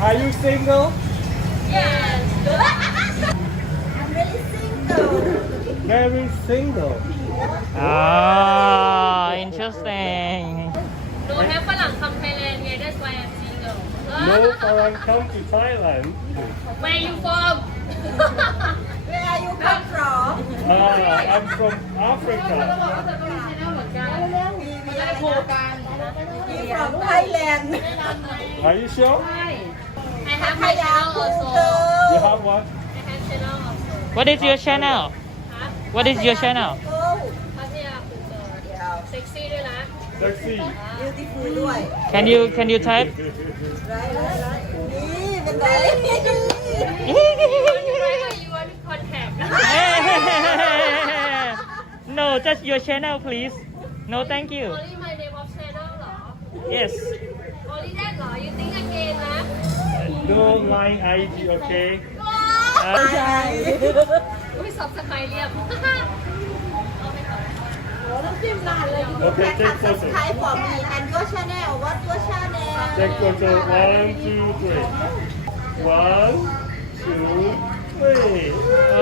Are you single? Yes. I'm really single. Very single. Ah, interesting. No have ฝรั่ง come Thailand ไง that's why I'm single. No foreign come to Thailand. Where you from? Where you come from? I'm from Africa. เหมือนกันจะได้โคกัน We from Thailand. Are you sure? I have my channel also You have what? I have channel also What is your channel? ฮะ What is your channel? พัทยาคูเกิร์เซ็กซี่ด้วยนะ Taxi. Beautiful ด้วย Can you type? นี่เป็นไง you want contact No, just your channel, please. No, thank you. only my name of channel เหรอ Yes. only that เหรอ you think again นะ No line ID, okay? ใช่ อุ้ยซับสไครเรียบ ต้องจิ้มนานเลย Okay, take ซับส photo. ไครต์ for me and your channel what your channel Take photo. 1, 2, 3. 1, 2, 3.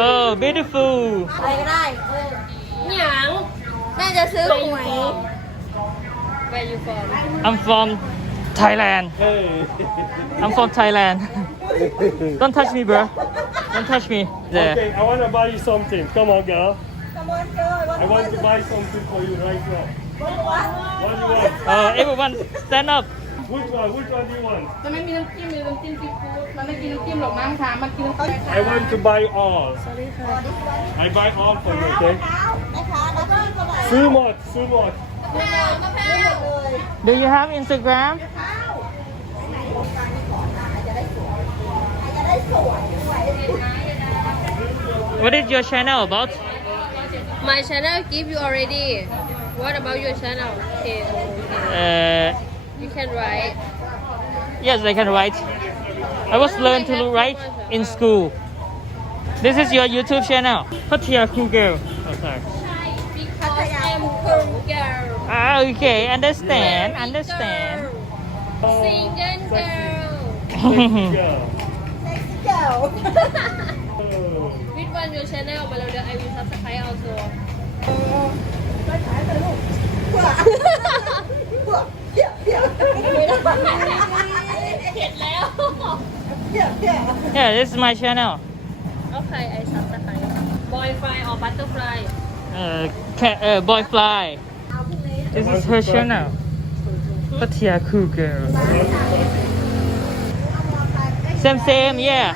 Oh, beautiful. อะไรก็ได้ หยัง แม่จะซื้อหวย Where you from I'm from Thailand. Hey. I'm from Thailand. Don't touch me, bro. Don't touch me. There. Okay, I want to buy you something. Come on, girl. Come on girl I want to buy something for you right now. What do you want? Everyone, stand up. Which one? Which one do you want? มันไม่มีน้ำจิ้มมีน้ำจิ้มซีฟู้ดมันไม่กินน้ำจิ้มหรอกมั้งค่ะมันกินน้ำจิ้ม I want to buy all. I buy all for you, okay? แม่ค้าแล้วก็เท่าไหร่ Too much, too much. มะพร้าวเลย Do you have Instagram? ข้าวไหนโครงการนี้ก่อนนะจะได้สวยจะได้สวยด้วย What is your channel about? My channel give you already What about your channel Okay You can write Yes, I can write. I was learned to write in school. This is your YouTube channel. Pattaya cool girl. Oh, sorry. Because I'm cool girl Ah, okay. Understand. Understand. Single girl Yeah. Sexy girl Oh. Which one your channel มาแล้วเดี๋ยว I will subscribe also พวกเดี๋ยวเดี๋ยว เห็นแล้ว เดี๋ยวเดี๋ยว Yeah, this is my channel. Okay I subscribe Boyfly or butterfly Boyfly. This is her channel. Pattaya cool girl. Same, yeah.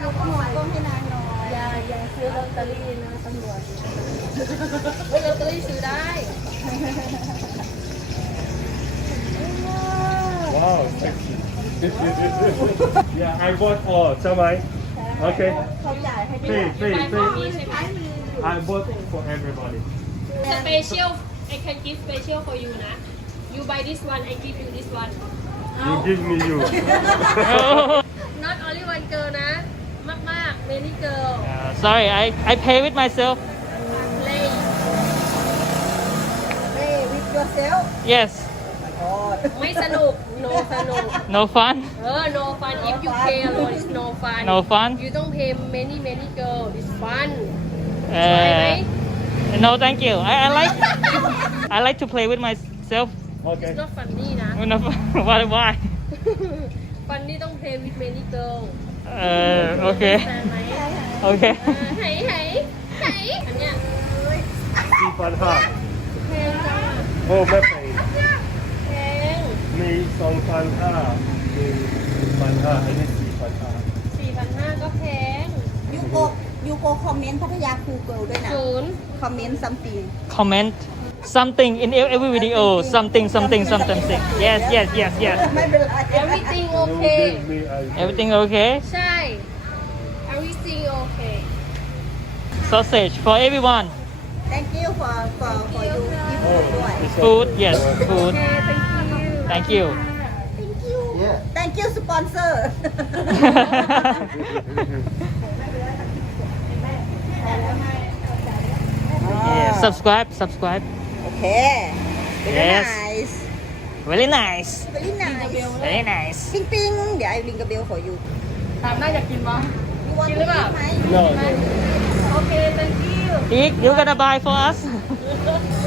เอาหมอนกล้องให้นางหน่อยอย่าซื้อลอตเตอรี่นะตำรวจ เฮ้ยลอตเตอรี่ซื้อได้ Wow, sexy. Yeah, I bought all. Samai. Okay. เขาจ่ายให้ด้วย Three, ไป three, พอมี three. ใช่ไหม I bought for everybody. Special I can give special for you นะ You buy this one I give you this one You give me you. Oh, Not only one girl นะ มากๆ many girl sorry, I pay with myself. play Hey with yourself Yes. ไม่สนุก no สนุก No fun. no fun if you pay alone it's no fun No fun. you ต้อง pay many girl it's fun No, thank you. I like to play with myself. Okay. it's not funny นะ No, why? funny ต้อง pay with many girl Okay. แฟนไหม Okay. ไหนอันเนี้ย 4,500. แพงจัง Oh, my pay. แพง Me 2,500. Me 1,500. I need 4,500. 4,500 ก็แพง ยูโกคอมเมนต์พัทยาคูเกิลด้วยนะ ศูนย์ คอมเมนต์ซัมติง Comment something in every video. Something. Yes. ไม่เป็นไร everything You okay give me, I give. Everything okay? ใช่ everything okay Sausage for everyone. thank you for you give Oh, ด้วย it's Food, okay. yes, food. okay thank you Thank you. thank you sponsor Yeah, subscribe. โอเค Yes. nice very nice very nice very nice ปิ้งปิ้งเดี๋ยวไอ้ลิงกับเบล for you ถามได้อยากกินมั้ย you want กิน to หรือเปล่า eat ไหม No, โอเค thank you Eek, you gonna buy for us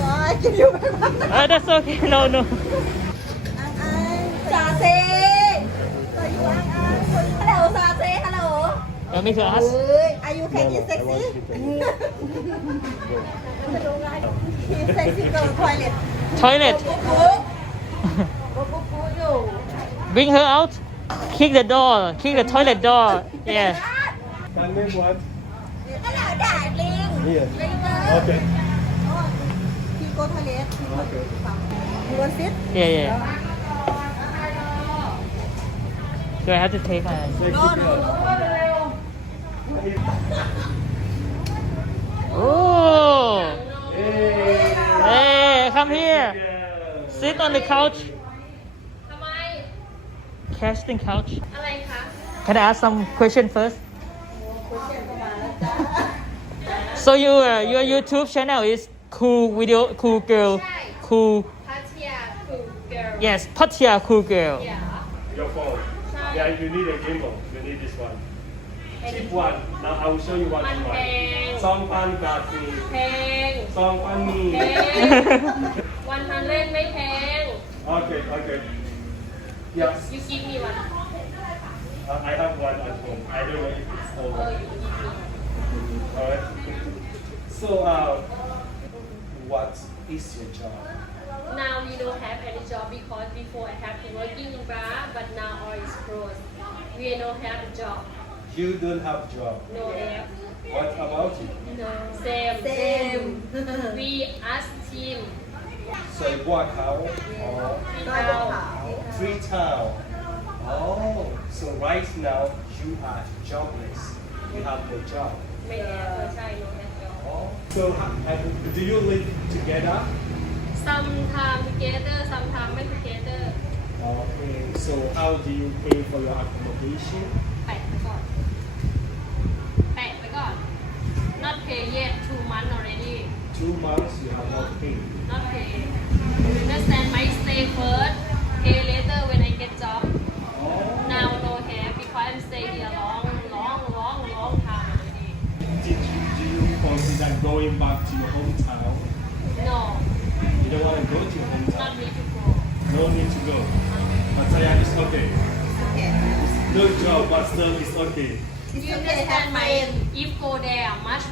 ว้ายกินอยู่ไหม that's okay no no อังซาเซ่ so you อังฮัลโหลซาเซ่ฮัลโหล me to us เฮ้ย are you can eat I sexy want to eat. he's sexy go toilet toilet ๆ bring her out kick the door kick the toilet door yeah Can name what? ก็แล้วด่าลิง Here. ลิงเลย Okay. he go toilet Okay. you want sit yeah yeah do I have to take her Sexy girl. oh Hey. hey come here Girl. sit on the couch ทำไม casting couch อะไรคะ can I ask some question first so your YouTube channel is cool video cool girl cool พัทยาคูเกิร์ล yes Pattaya cool girl Your phone. Yeah, you need a gimbal. You need this one. Cheap one. Now I will show you what มัน you แพ want. ง Song pan gati. แพง Song pan แพ me. งวันพันเล่นไม่แพง Okay, okay. Yes. you give me one I have one at home. I don't know if it's oh over. you give me Alright. So, what is your job? now we don't have any job because before I have to working in bar but now all is closed we don't have a job You don't have job. no have What about you? no same same we ask team So you work out or we น้อยกว่า now ขาว free time? Oh, so right now you are jobless. You have no job. ไม่แน่ใช่ no have job Oh. So do you live together? sometime together sometime ไม่ together Okay. So how do you pay for your accommodation? แปะไปก่อนแปะไปก่อน not pay yet 2 months already 2 months you have not paid. not pay you understand my stay first pay later when I get job Oh. now no have because I'm stay here long time already Do you consider going back to your hometown? no You don't want to go to your not hometown? need to go No need to go. Pattaya is okay. No job, but still it's okay. you understand my if go there much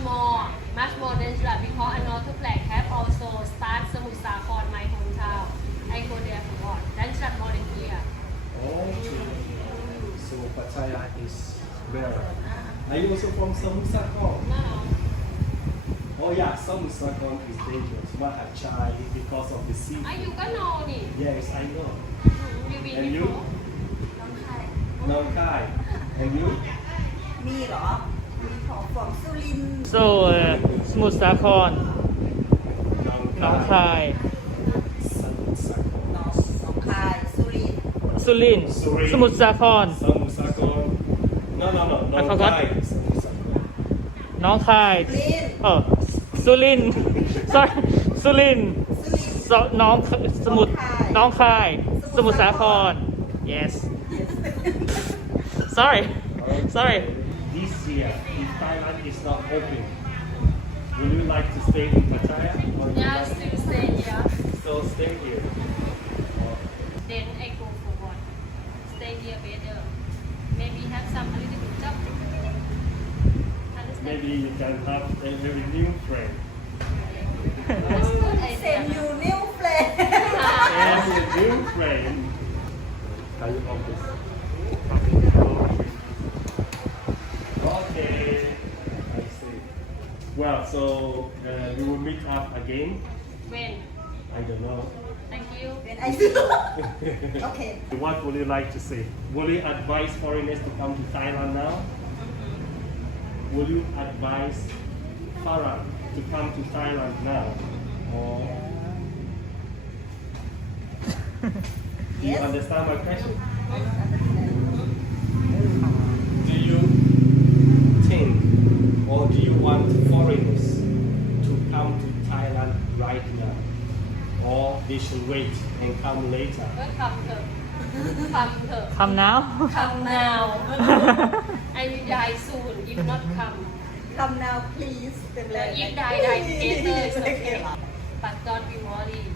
more dangerous because another flag have also start สมุทรสาคร my hometown I go there for what dangerous more than here Okay. So Pattaya is where? Are you also from Samusakon? no Oh yeah, Samusakon is dangerous. But I tried because of the sea. อายุก็ know นี่ Yes, I know. you been And you? before Nong Khai. And you? มีเหรอ มีของfrom สุรินทร์ so สมุทรสาคร หนองคาย Samusakon. หนองคายสุรินทร์ สุรินทร์สมุทรสาคร Samusakon. No. I Nong forgot. Khai. Samusakon. หน้องคาย สุรินทร์ เออสุรินทร์ sorry สุรินทร์ สุรินทร์ น้องสมุทรน้องคายสมุทรสาคร yes sorry This year, if Thailand is not open, would you like to stay in Pattaya? Or would you yeah like still stay here So stay here. then I go for what stay here better maybe have some a little bit job understand Maybe you can have a very new friend. that's good idea send you new friend Yes, a new friend. Can you open this? Okay, I see. Well, so we will meet up again. when I don't know. thank you when I see okay What would you like to say? Will you advise foreigners to come to Thailand now? Will you advise Farah to come to Thailand now? Or do you Yes. understand my question? Do you think or do you want foreigners to come to Thailand right now? Or they should wait and come later? Come now. Come now. I will die soon if not come. Come now please เต็มแรง If die together is okay. But don't be worried.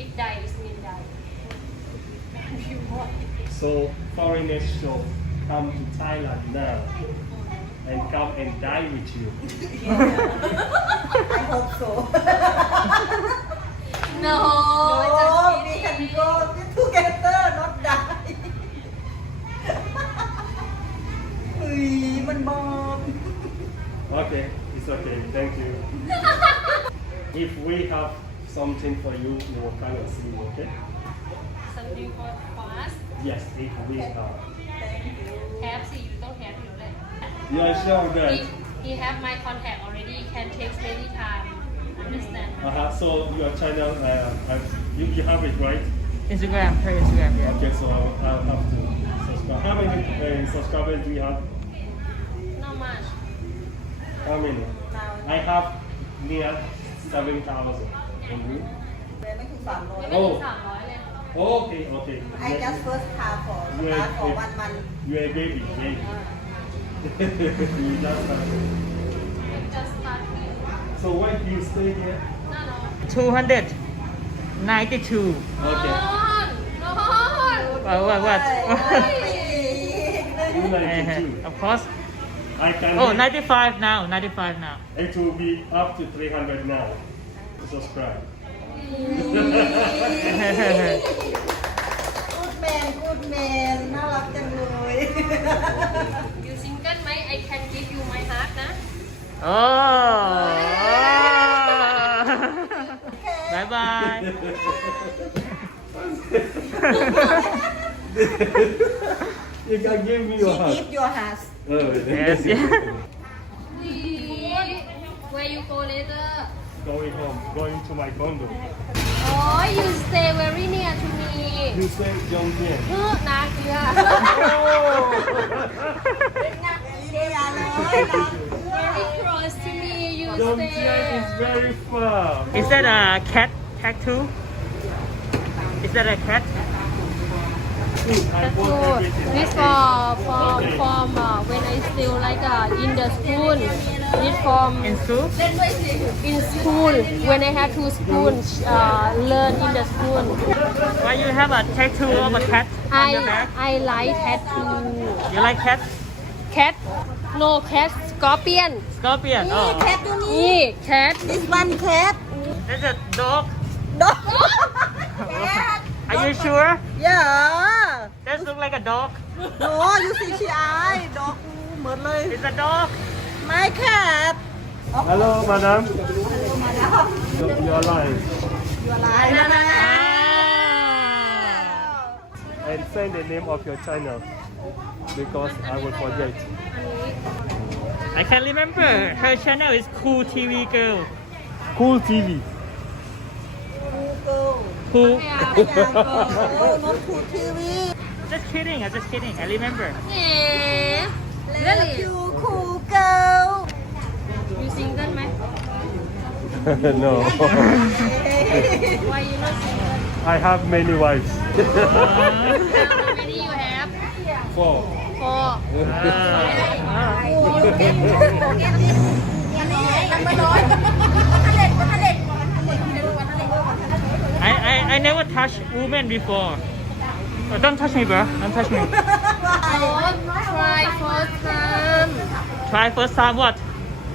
If die is mean die. Don't be worried. So foreigners should come to Thailand now and come and die with you. I hope so No, it's no just we can kidding. go together not die เฮ้ยมันบอม Okay, it's okay. Thank you. If we have something for you, we will come and see you. Okay? Something for us. Yes, if we have. Have สิ you ต้อง have อยู่เลย You are sure of that? He have my contact already. Can text anytime. Understand? So your channel, you have it, right? Instagram, her Instagram, yeah. Okay, so I'll have to subscribe. How many subscribers do you have? Not much. How many? I have near 7,000. And you? ไม่ถึง300 ยังไม่ถึง300เลย Okay, okay. I just first car for start for 1 month You are a baby. You just started. Just start with. So why do you stay here? No. 292. Okay. What? You like it too. Of course. I can. Oh, 95 now. 95 now. It will be up to 300 now. Subscribe. good man น่ารักจังเลย You single ไหม I can give you my heart นะ Oh. Bye bye. You can give me your She heart. give your heart Oh, Yes, yeah. Where you go later? Going home, going to my condo. Oh, you stay very near to me. You say Jongjian. นาเกลือ Very close to me. You Jongjian stay. is very far. Is that a cat tattoo? Is that a cat? I bought everything. This from when I still like in the school. This from In school? in school when I had to school learn in the school. Why you have a tattoo of a cat on your back? I like tattoo. You like cats? Cat? No cat. Scorpion. Scorpion? นี่ Oh. แคทตัวนี้ นี่ cat. this one cat That's a dog. dog cat Are you sure? yeah That looks like a dog. no you see she eye dog เหมือนเลย It's a dog. my cat Hello, madam. มาแล้ว You're alive. you alive นะ And say the name of your channel because I will forget. I can remember. Her channel is Cool TV Girl. Cool TV. Google Cool. oh not cool TV Just kidding. I'm just kidding. I remember. love you cool girl You single ไหม No. Why you not single? I have many wives. How many you have? 4. 4. I never touched women before. Oh, don't touch me, bro. Don't touch me. Try first time. Try first time what?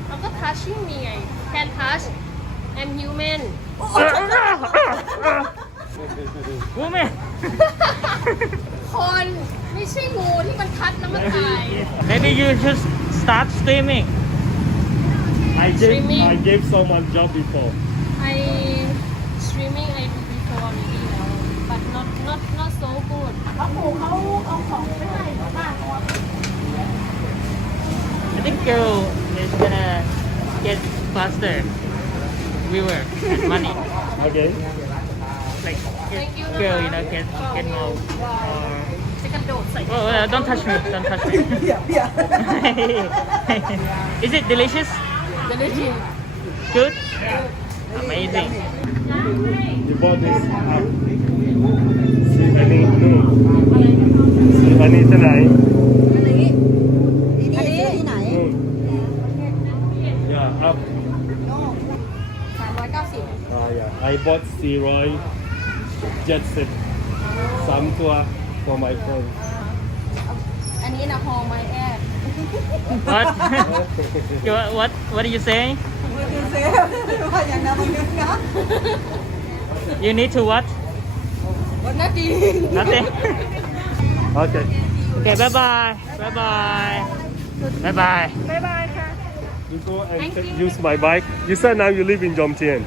แล้วก็ touching มีไง can touch and human Woman. คนไม่ใช่งูที่มันคัดแล้วมันตาย Maybe you should start streaming. Streaming? I gave someone job before. I streaming I do before already but not so good I think girl is gonna get faster viewer and money. Okay. Like Thank you, girl, you Nana. know, get more. จะกระโดดใส่ Oh, don't touch me. Don't touch me. Is it delicious? จะได้ยิน Good? Amazing. You bought this app. See, I mean, no. อันนี้ที่ไหน อันนี้ที่ไหน นู่นอย่าอัพ 390 yeah I bought 470 3 ตัว for my phone อันนี้นะพอไมแอด What? What are you saying? ว่าอย่างนั้นมึงนะ You need to what? วันนั้นดี Nothing. okay Okay, bye bye. Bye bye. Bye bye. you go and use my bike you said now you live in Jomtien